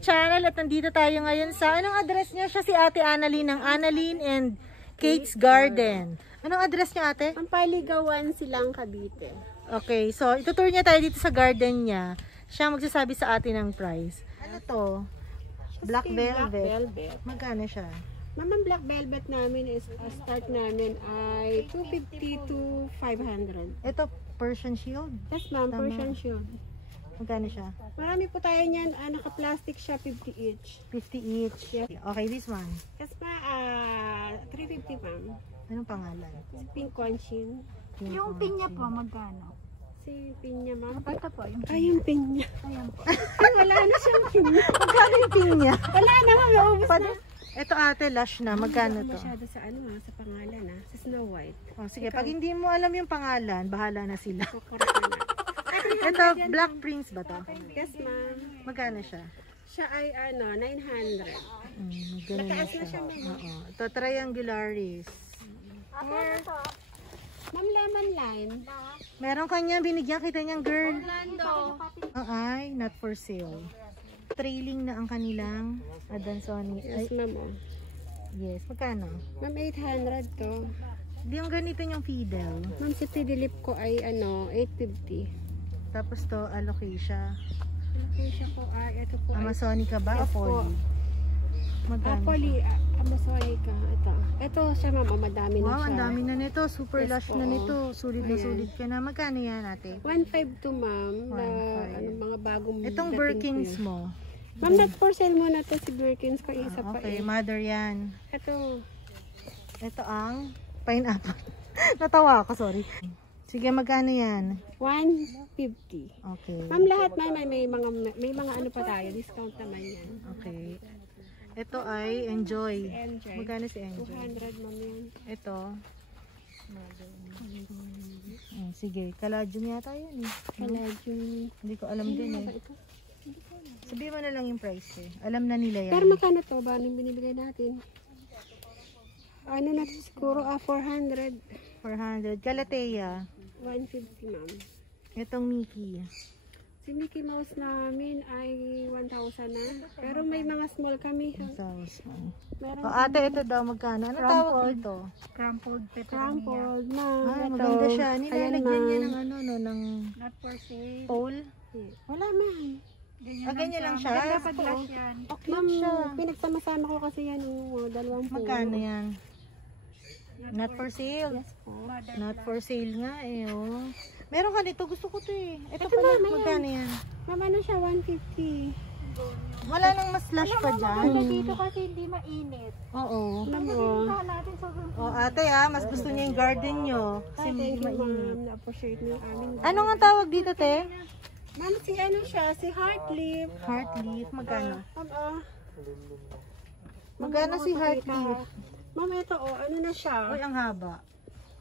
Channel at nandito tayo ngayon sa anong address niya? Siya si Ate Annalyn ng Annalyn and Kate's Garden. Anong address niya, Ate? Pampaligawan silang Cavite. Okay, so itutour niya tayo dito sa garden niya. Siya magsasabi sa atin ng price. Ano to? Black velvet. Black velvet. Magkano siya? Ma'am, black velvet namin is start namin ay 250 to 500. Ito Persian Shield? Yes ma'am, Persian Shield. Magkano siya? Marami po tayo niyan. Naka-plastic siya, 50 each. 50 each. Yes. Okay, this one. Yes ma, 350 ma'am. Anong pangalan? Si Pink Conchin. Yung pinya po, magkano? Si Pinya ma'am. Ito po, yung pinya. Ay, yung Pinya. Ayan po. Ay, wala na siyang Pinya. Magkano yung pinya? Wala na ma'am, naubos na. Ito ate, lush na. Magkano to? Masyado sa sa pangalan sa Snow White. Oh, sige, pag hindi mo alam yung pangalan, bahala na sila. Kukurot na. Ito, Black Prince ba to? Yes ma'am. Magkano siya? Siya ay 900. Ganun na Mataas siya. na siya, ma'am. Oo. Ito, Triangularis. Ma'am, lemon lime. Meron kanya, binigyan kita niyang girl. Orlando. Ay, not for sale. Trailing na ang kanilang Adansonii. Yes ma'am. Yes, magkano? Ma'am, 800 to. Di yung ganito yung Fidel. Ma'am, si Pidilip ko ay 850. Tapos to, Alocasia. Alocasia ko ay, ito po Amazonica ba? Yes O Poly? Magkano? Poly, Amazonica. Ito siya ma'am, madami na siya. Wow, ang dami na nito. Super Yes lush po. na nito. Sulit na Ayan. sulit ka na. Magkano yan ate? 1.5 to ma'am. 1.5. Mga bagong Itong dating Birkins ko yun. mo. Ma'am, not for sale muna to si Birkins ko. Isa pa Okay, mother yan. Ito. Ito ang pineapple. Natawa ako, sorry. Sige, magkano yan? 150. Okay. Ma'am, lahat may mga ano pa tayo. Discount naman yan. Okay. Ito ay Enjoy. Enjoy. Magkano si Enjoy? 200 ma'am yan. Ito. Sige, Caladium yata yun eh. Caladium. Hindi ko alam din eh. Sabihin mo na lang yung price eh. Alam na nila yan. Pero magkano to ba? Anong binibigay natin? Ano na to siguro? 400. 400. Calathea. 150 ma'am. Itong Mickey. Si Mickey Mouse namin ay 1,000 na. Pero may mga small kami. 1,000. Meron O ate, ito daw magkano? Ano tawag dito? Crumpled peperomia. crumpled ma'am. Ay, Ito. maganda siya. Ayan, Nilalagyan ma'am. niya ng ano, no, ng Not for sale. pole. Wala ma'am. Ganyan lang siya? Dapat lash yan. Ma'am, siya. pinagsama-sama ko kasi yan ng dalawang po. Magkano yan? Not for sale. Yes po. Not for sale nga eh, oh. Meron ka nito, gusto ko to eh. Ito Ito pala, na, magkano yan? Ma'am, ano siya? 150. Wala nang mas lush pa Maganda dyan. dito kasi hindi mainit. Oo. Ma'am, Pinuntahan natin sa Oh, ate ah, mas gusto niya yung garden nyo. Kasi Thank hindi you mainit. ma'am. Na-appreciate mo yung aming. Ano nga tawag dito, te? Ma'am, si ano siya? Si Heartleaf. Heart leaf, magkano? Ma'am, Magkano si heart leaf? Ma'am, ito ano na siya? Uy, ang haba.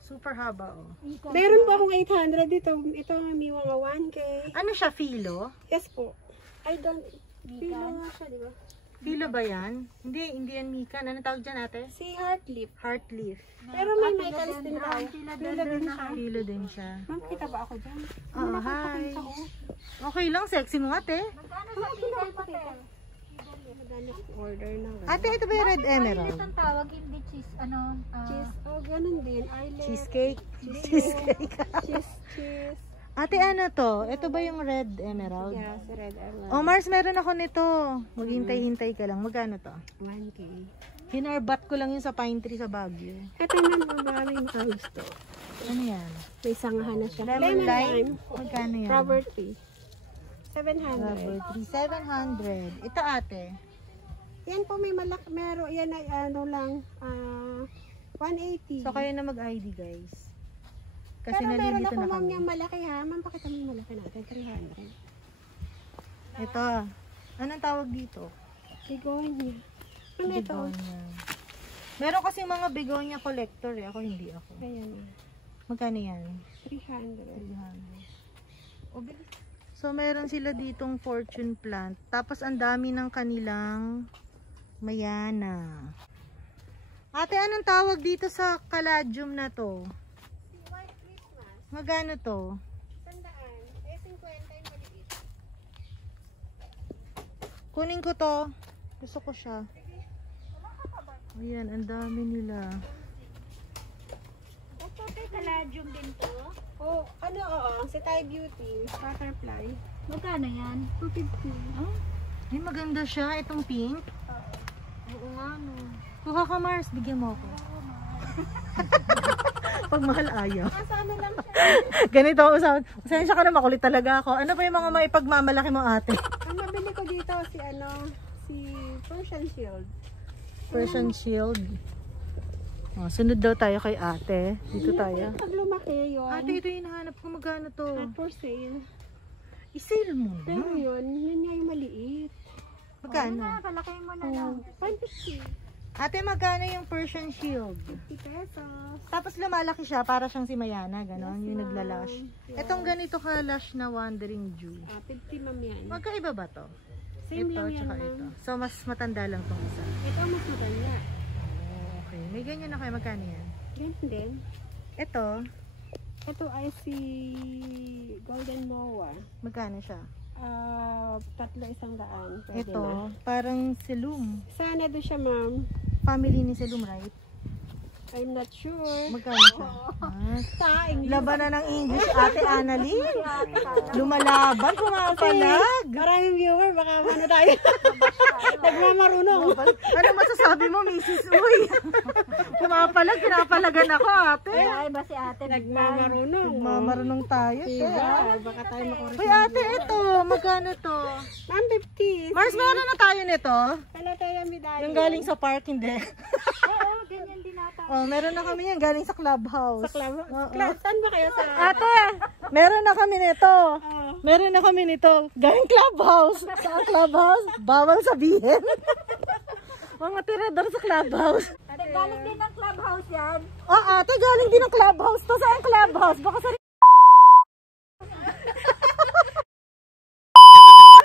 Super haba, oh. Meron po akong 800 dito. Ito may mga 1K. Ano siya, filo? Yes po. I don't feel nga siya, di ba? Filo ba yan? Hindi yan mikan. Ano tawag dyan, ate? Si Heartleaf. Heart leaf. Pero may Michael's din tayo. Filo din siya. Filo din siya. Ma'am, kita ba ako dyan? Oh, hi. Okay lang, sexy mo ate. Madali order na. Ate, ito ba yung red emerald? ang tawag, hindi cheese, Cheese. Oh, ganun din. Island. Cheesecake? Cheesecake. Cheese. Ate, ano to? Ito ba yung red emerald? Yes, red emerald. Oh, Mars, meron ako nito. Maghintay-hintay ka lang. Magkano to? 1K. Hinarbat ko lang yun sa pine tree sa Baguio. Ito naman, maraming gusto. Ano yan? May sangahan na siya. Lemon lime? Magkano yan? Rubber tree. 700. Rubber tree. 700. Ito ate. Yan po may meron. Yan ay ano lang. 180. So kayo na mag-ID guys. Kasi Pero meron nalilito ako na ma'am kami. yung malaki ha. Ma'am, pakita mo yung malaki natin. 300. Ito. Anong tawag dito? Begonia. Ano ito? Begonia. Meron kasi mga begonia collector eh. Ako hindi ako. Ayan. Magkano yan? 300. So, meron sila ditong fortune plant. Tapos, ang dami ng kanilang mayana. Ate, anong tawag dito sa caladium na to? Si White Christmas. Magkano to? 100. 50 yung maliit. Kunin ko to. Gusto ko siya. Ayan, ang dami nila. Ito kay caladium din to. Oh, oo. Si Thai Beauty. Butterfly. Magkano yan? 250. Oh, ay, maganda siya. Itong pink. Oo nga, no. Kuha ka, Mars. Bigyan mo ako. Pag mahal, ayaw. Kasama lang siya. Ganito ako sa... Pasensya ka na, makulit talaga ako. Ano pa yung mga maipagmamalaki mo, ate? Ang mabili ko dito si Persian Shield. Persian Shield. Oh, sunod daw tayo kay ate. Dito tayo. Pag lumaki yun. Ate, ito yung hinahanap ko. Magkano to? Not for sale. I-sale mo Pero na. yun nga yung maliit. Magkano? Palaki mo na lang. 550. Ate, magkano yung Persian Shield? 50 pesos. Tapos lumalaki siya para siyang si Mayana, ganon, yung ma'am. naglalash. Yeah. Itong ganito ka-lash na Wandering Jew. 50 ma'am yan. Magkaiba ba to? Same ito, lang yan tsaka ma'am. ito. So, mas matanda lang tong isa. Ito ang mas maganda. Oh, okay. May ganyan na kayo. Magkano yan? Ganyan din. Ito, Ito ay si Golden Moa. magkano siya? 3,100. Pwede Ito, na. parang Silum. Sana doon siya ma'am. Family ni Silum, right? I'm not sure. Magkano siya? Labanan ng English, Ate Annalyn. Lumalaban, pumapalag. Maraming viewer, baka ano tayo. Nagmamarunong. Ano masasabi mo, Mrs. Uy? Pumapalag, pinapalagan ako, ate. Ay, ba si ate? Nagmamarunong. Marunong tayo, te. Diba? Baka tayo makorek. Uy, ate, ito. Magkano to? Ma'am, 50. Mars, meron na tayo nito. Wala tayong medalya. Yung galing sa park, hindi. Oo, ganyan din ata. Oh, meron na kami yan galing sa clubhouse. Sa club. Oo. Saan ba kayo sa... Ate, meron na kami nito. Meron na kami nito. Galing clubhouse. Sa clubhouse, bawal sabihin. Mga tirador sa clubhouse. Ate, galing din ng clubhouse yan. Oh, ate, galing din ng clubhouse to. Saan clubhouse? Baka sa...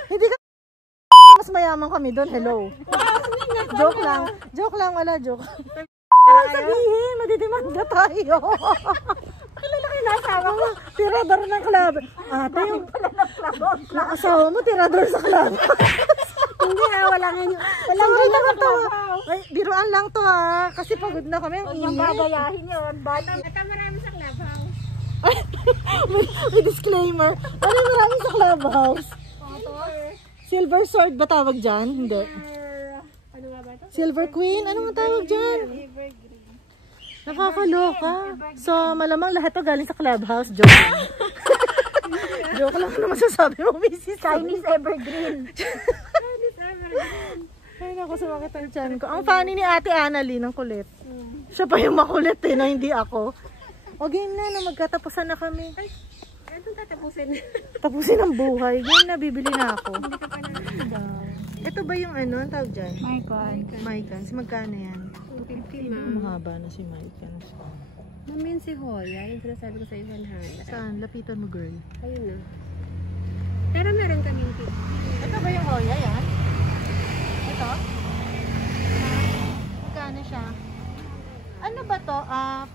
Hindi ka... Mas mayaman kami doon. Hello. Joke lang. Joke lang. Wala joke. Sabihin, madidimanda tayo. Kilala kayo nasawa ko. Tirador ng club. Ate, yung nakasawa mo, tirador sa club. Hindi wala nga yun. Walang ganyan to. Ay, biruan lang to ha. Kasi pagod na kami. Ang Yung init. gagayahin yun. Bati. Ito marami sa clubhouse. May disclaimer. Ano marami sa clubhouse? Silver sword ba tawag dyan? Hindi. Ano nga ba ito? Silver queen? Ano nga tawag dyan? Evergreen. Nakakaloka. So, malamang lahat to galing sa clubhouse. Joke lang. Joke lang. Ano masasabi mo, Mrs. Chinese evergreen. Ay, naku, sumakit ang tiyan ko. Ang funny ni Ate Annalyn, ang kulit. Siya pa yung makulit eh, na hindi ako. O, game na magkatapusan na kami. Ito tatapusin. Tapusin ang buhay. Game na, bibili na ako. Ito ba yung ano, ang tawag dyan? My God. Mycans. Magkano yan? 250 ma'am. Mahaba na si Mycans. Ma'am yun si Hoya. Yung sinasabi ko sa 100. Saan? Lapitan mo, girl. Ayun na. Pero meron kaming tip. Ito ba yung Hoya yan? Ito? Magkano siya? Ano ba to?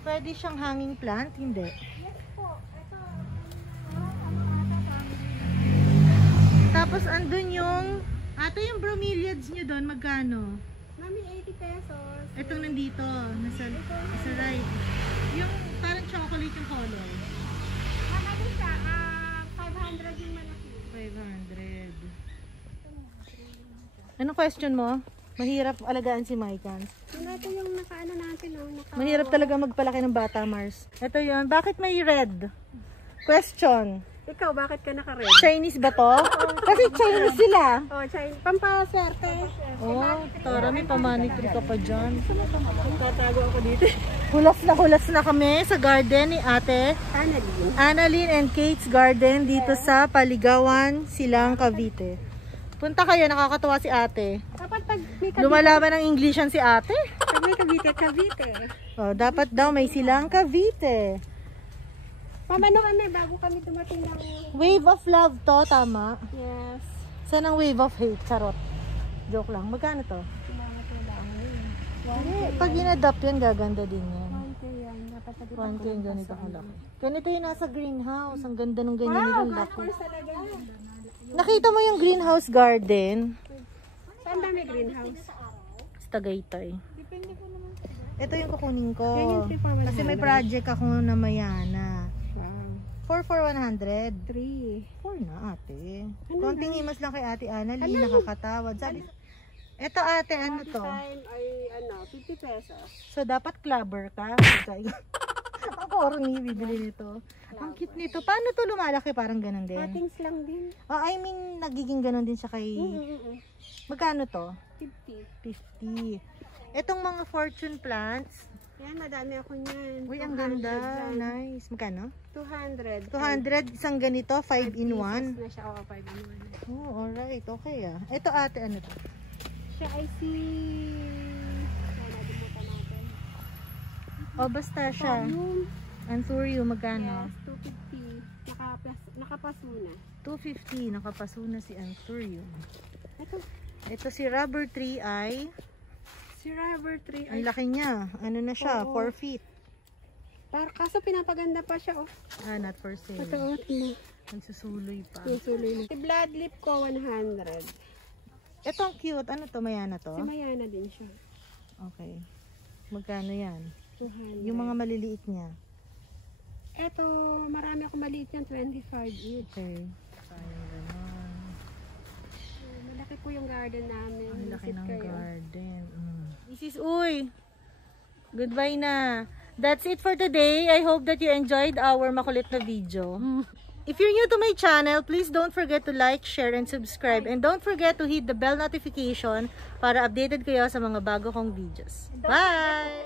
Pwede siyang hanging plant? Hindi. Tapos andun yung yung bromeliads nyo doon, magkano? Mami, 80 pesos. Itong nandito, nasa right. Yung parang chocolate yung color. Ano siya? 500 yung malaki. 500. Anong question mo? Mahirap alagaan si Mycans. Ito yung nakaano natin. Mahirap talaga magpalaki ng bata, Mars. Ito yun. Bakit may red? Question. Ikaw, bakit ka naka-red? Chinese ba to? Kasi Chinese sila. Oh, Chinese. Pampaswerte. Oh, tara, may pamanicure ka pa dyan. Tatago ako dito. Hulas na kami sa garden ni Ate Annalyn. Annalyn and Kate's Garden dito sa Paligawan, Silang, Cavite. Punta kayo, nakakatuwa si Ate. Dapat pag may Cavite. Lumalaban ng Englishan si Ate. Pag may Cavite. Oh, dapat daw may Silang Cavite. Pamano kami bago kami dumating ng... Wave of love to, tama? Yes. Saan ang wave of hate? Charot. Joke lang. Magkano to? Hindi, pag in-adopt yan, gaganda din yan. 1K yan. Dapat na 1K yung ganito kalaki. Ganito yung nasa greenhouse. Ang ganda ng ganyan yung laki. talaga. Nakita mo yung greenhouse garden? Saan ba may greenhouse? Sa Tagaytay. Depende po naman. Ito yung kukunin ko. Yan yung 3 Kasi may project ako na Mayana. Wow. 4 for 100. 3. 4 na ate. Ano Konting imas lang kay ate Annalyn. Nakakatawad. Sabi, eto ate, ano to? Time ay 50 pesos. So, dapat clubber ka. Ang corny, bibili nito. Ang cute nito. Paano to lumalaki? Parang ganun din. Cuttings lang din. Oh, I mean, nagiging ganun din siya kay... Magkano to? 50. 50. Etong mga fortune plants. Yan, madami ako niyan. Uy, ang 200 ganda. yan. Nice. Magkano? 200. 200. Isang ganito, 5 in 1. Na siya. Oo, 5 in 1. Oh, alright. Okay ah. Ito ate, ano to? Siya ay si... Nalimutan natin. Oh, basta siya. Volume. Anthurium, magkano? Yes, 250. Nakapaso na. 250. Nakapaso na si Anthurium. Ito. Ito si rubber tree ay... Si rubber tree Ang ay... laki niya. Ano na siya? Oo. 4 feet. Kaso pinapaganda pa siya. Oh. Ah, not for sale. Patuot mo. Nagsusuloy pa. Yung suloy na. Si blood lip ko 100. Ito ang cute. Ano to? Mayana to? Si Mayana din siya. Okay. Magkano yan? 200. Yung mga maliliit niya. Eto, marami ako maliit yan. 25 each. Okay. Sayang ganon. Malaki po yung garden namin. Ang laki Visit ng kayo. garden. Mrs. Uy! Goodbye na. That's it for today. I hope that you enjoyed our makulit na video. If you're new to my channel, please don't forget to like, share, and subscribe. And don't forget to hit the bell notification para updated kayo sa mga bago kong videos. Bye!